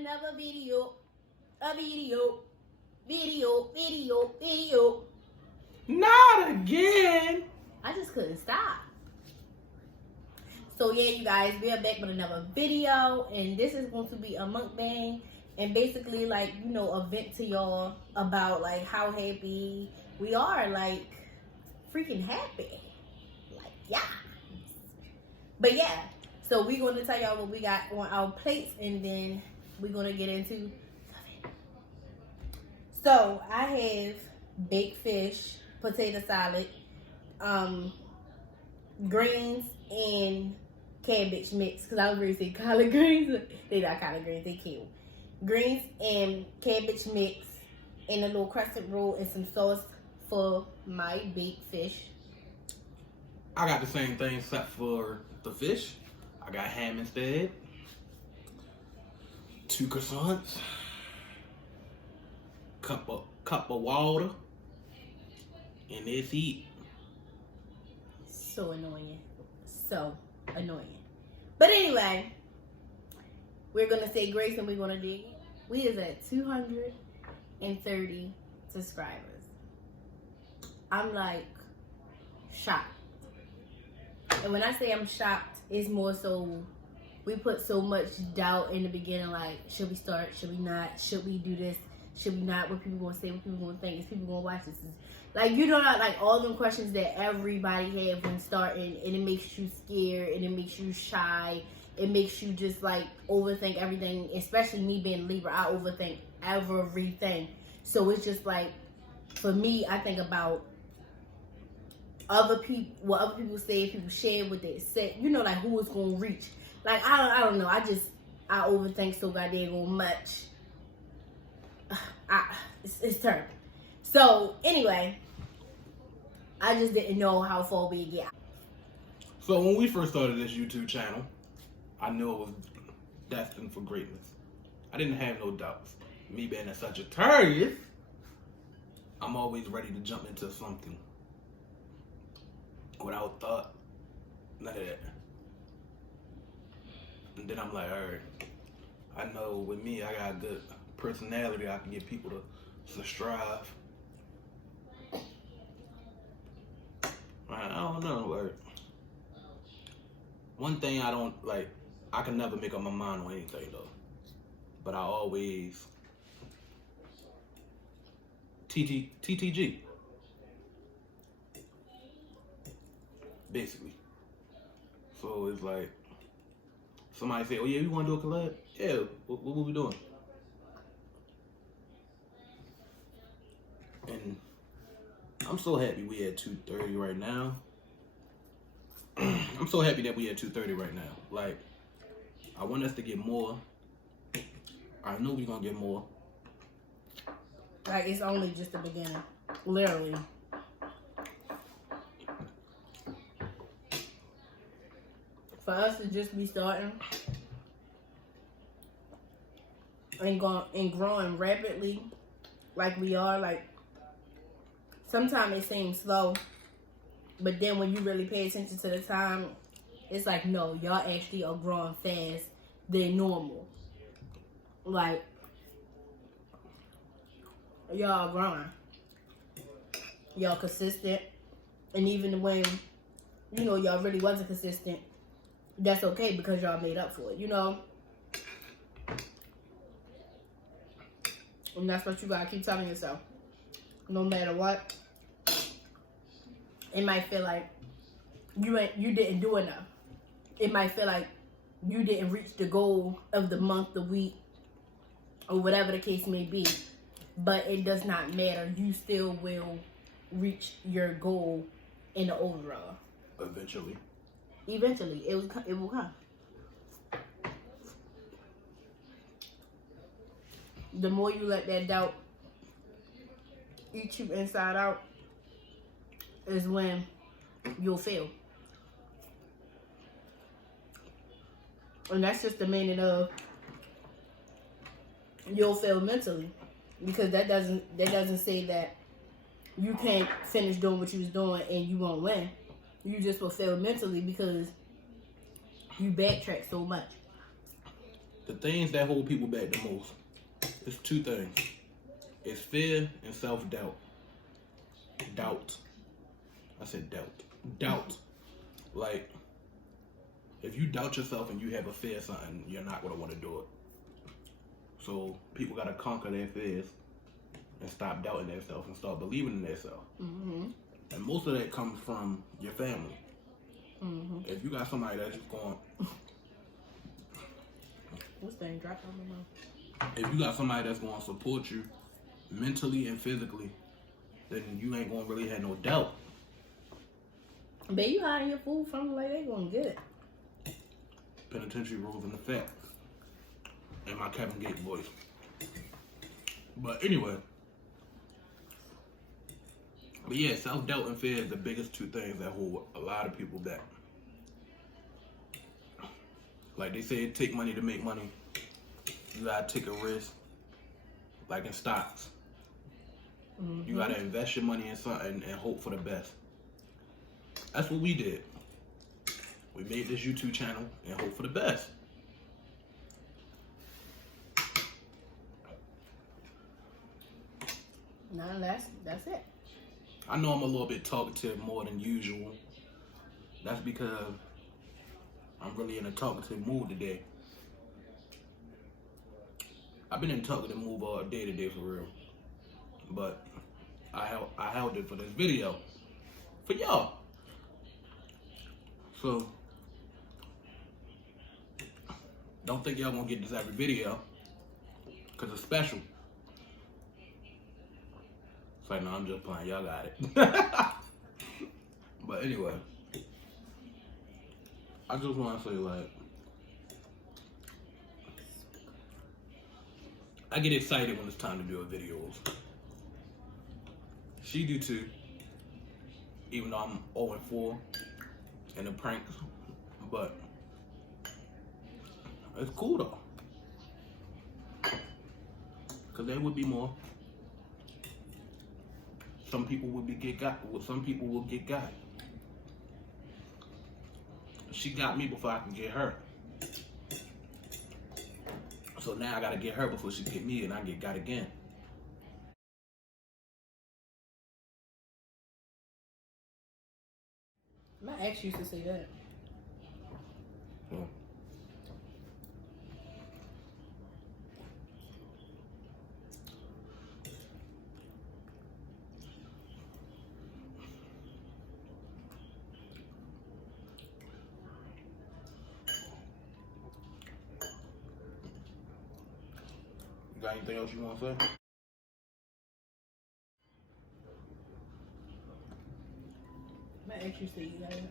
another video. A video. Not again. I just couldn't stop. So yeah, you guys, we are back with another video, and this is going to be a mukbang, and basically like, you know, a vent to y'all about like how happy we are, like freaking happy, like yeah. But yeah, so we're going to tell y'all what we got on our plates, and then we're going to get into the vent. So I have baked fish, potato salad, greens, and cabbage mix, because I was ready to say collard greens. They not collard greens, they killed. Greens and cabbage mix, and a little crescent roll, and some sauce for my baked fish. I got the same thing except for the fish. I got ham instead. 2 croissants. Cup of water. And that's it. So annoying. So annoying. But anyway, we're going to say grace and we're going to dig. We is at 230 subscribers. I'm like shocked. And when I say I'm shocked, it's more so we put so much doubt in the beginning, like, should we start? Should we not? Should we do this? Should we not? What people going to say? What people going to think? Is people going to watch this? Like, you know, like all them questions that everybody have when starting, and it makes you scared, and it makes you shy. It makes you just like overthink everything, especially me being Libra. I overthink everything. So it's just like, for me, I think about other people, what other people say, people share what they say, you know, like who is going to reach. Like, I don't know. I overthink so goddamn much. It's terrible. So anyway, I just didn't know how far we get. So when we first started this YouTube channel, I knew it was destined for greatness. I didn't have no doubts. Me being a Sagittarius, I'm always ready to jump into something without thought, none of that. And then I'm like, all right, I know with me, I got a good personality. I can get people to subscribe. I don't know, like, one thing I don't, like, I can never make up my mind on anything, though. But I always, TTG. Basically. So it's like, somebody say, oh yeah, we want to do a collab? Yeah, what we doing? And I'm so happy we at 230 right now. I'm so happy that we at 230 right now. Like, I want us to get more. I know we're going to get more. Like, it's only just the beginning. Literally. For us to just be starting and growing rapidly like we are, like, sometimes it seems slow, but then when you really pay attention to the time, it's like, no, y'all actually are growing fast than normal. Like, y'all are growing. Y'all consistent. And even when, you know, y'all really wasn't consistent, that's okay because y'all made up for it, you know? And that's what you gotta keep telling yourself. No matter what, it might feel like you didn't do enough. It might feel like you didn't reach the goal of the month, the week, or whatever the case may be. But it does not matter. You still will reach your goal in the overall. Eventually. Eventually, it will come. The more you let that doubt eat you inside out is when you'll fail. And that's just the meaning of you'll fail mentally, because that doesn't say that you can't finish doing what you was doing and you won't win. You just will fail mentally because you backtrack so much. the things that hold people back the most is two things. It's fear and self-doubt. Doubt. I said doubt. Doubt. Like, if you doubt yourself and you have a fear of something, you're not going to want to do it. So people got to conquer their fears and stop doubting themselves and start believing in themselves. Mm-hmm. And most of that comes from your family. Mm-hmm. If you got somebody that's just going, This thing dropped on my mouth. if you got somebody that's going to support you mentally and physically, then you ain't going to really have no doubt. But you hiding your food from them like they gonna get it. Penitentiary rules in effect. And my Kevin Gates voice. But anyway. But yeah, self-doubt and fear is the biggest two things that hold a lot of people back. Like they say, it take money to make money. You gotta take a risk. Like in stocks. Mm-hmm. You gotta invest your money in something and hope for the best. That's what we did. We made this YouTube channel and hope for the best. No, that's it. I know I'm a little bit talkative more than usual. That's because I'm really in a talkative mood today. I've been in a talkative mood all day today for real. But I held it for this video. For y'all. So, don't think y'all gonna get this every video, cause it's special. It's like, no, I'm just playing, y'all got it. But anyway, I just wanna say, like, I get excited when it's time to do a videos. She do too, even though I'm 0-4 in the pranks, but it's cool though, cause there would be more. Some people would be get got. Some people will get got. She got me before I can get her, so now I gotta get her before she get me, and I get got again. My ex used to say that. So, you got anything else you want to say? My ex used to eat like that.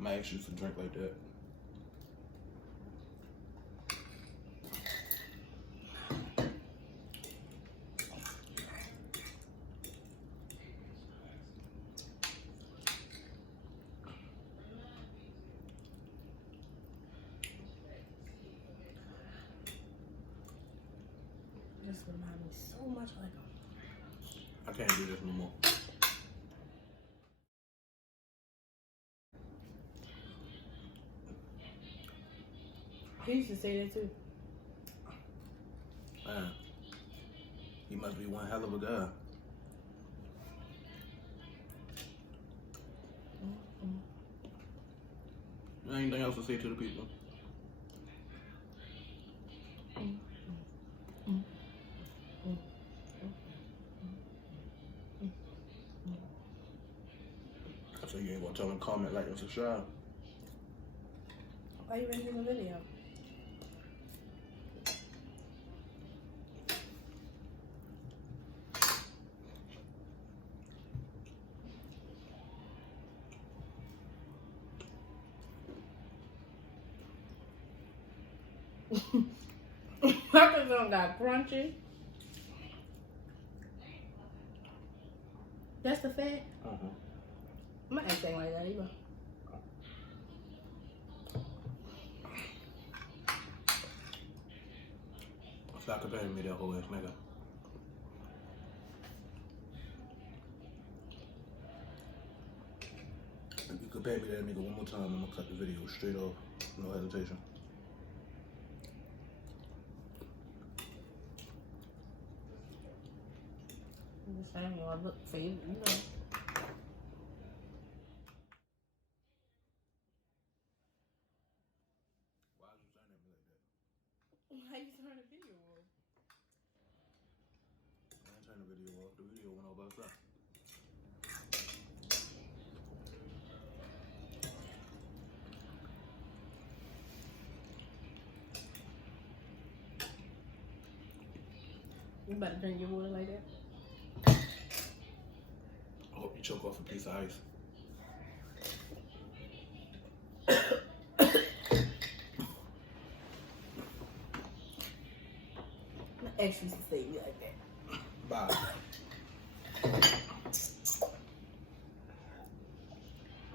My ex used to drink like that. This reminds me so much like him. I can't do this no more. He used to say that too. Man, he must be one hell of a guy. Anything else to say to the people? So you ain't gonna tell them comment, like, and subscribe. Why you making the video? Macaroni got crunchy. That's the fat. My ex ain't like that either. Stop comparing me to that whole ass nigga. If you compare me to that nigga one more time, I'm gonna cut the video straight off. No hesitation. I'm just saying, I look for you, you know. Why are you staring at me like that? Why you turn the video off? I didn't turn the video off. The video went off outside. You about to drink your water like that? I hope you choke off a piece of ice. My ex used to say me like that. Bye.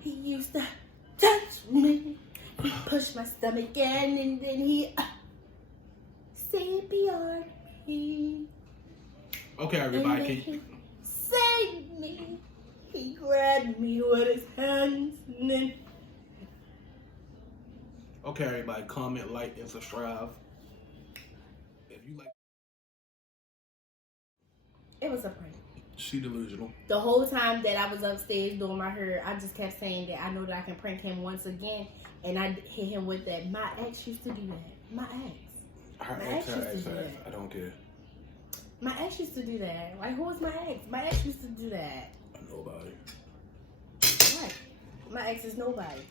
He used to touch me, push my stomach in, and then he say beyond me. Okay, everybody. He saved me. He grabbed me with his hands. And then Okay, everybody. Comment, like, and subscribe. If you like. it was a prank. She delusional. The whole time that I was upstairs doing my hair, I just kept saying that I know that I can prank him once again. And I hit him with that. My ex used to do that. My ex. Her ex. I don't care. My ex used to do that. Like, who was my ex? My ex used to do that. Nobody. Right. My ex is nobody.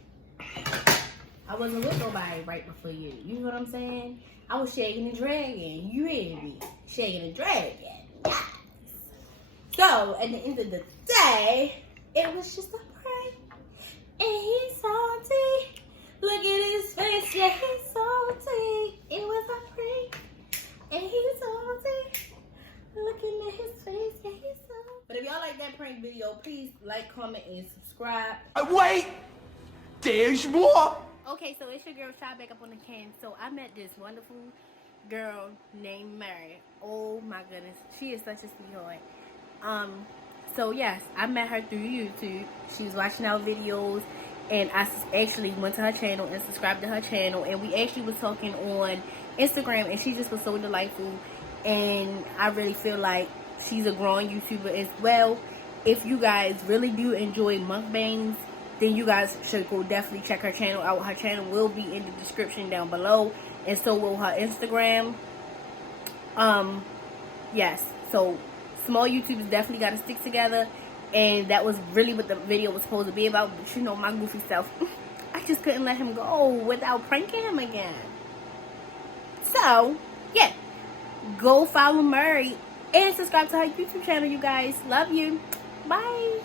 I wasn't with nobody right before you. You know what I'm saying? I was shaking and dragging. You hear me? Shaking and dragging. Yes. So, at the end of the day, it was just a prank. And he's salty. Look at his face. Yeah, he's salty. It was a prank. And he's salty. Looking at his face. Yeah, he's salty. But if y'all like that prank video, please like, comment, and subscribe. Wait! There's more! Okay, so it's your girl Shy back up on the can. So I met this wonderful girl named Mary. Oh my goodness, she is such a sweetheart. So yes, I met her through YouTube. She was watching our videos, and I actually went to her channel and subscribed to her channel, and we actually was talking on Instagram, and she just was so delightful. And I really feel like she's a growing YouTuber as well. If you guys really do enjoy mukbangs, then you guys should go definitely check her channel out. Her channel will be in the description down below, and so will her Instagram. Yes, so small YouTubers definitely got to stick together, and that was really what the video was supposed to be about. But you know, my goofy self, I just couldn't let him go without pranking him again. So yeah, go follow Murray and subscribe to her YouTube channel, you guys. Love you. Bye.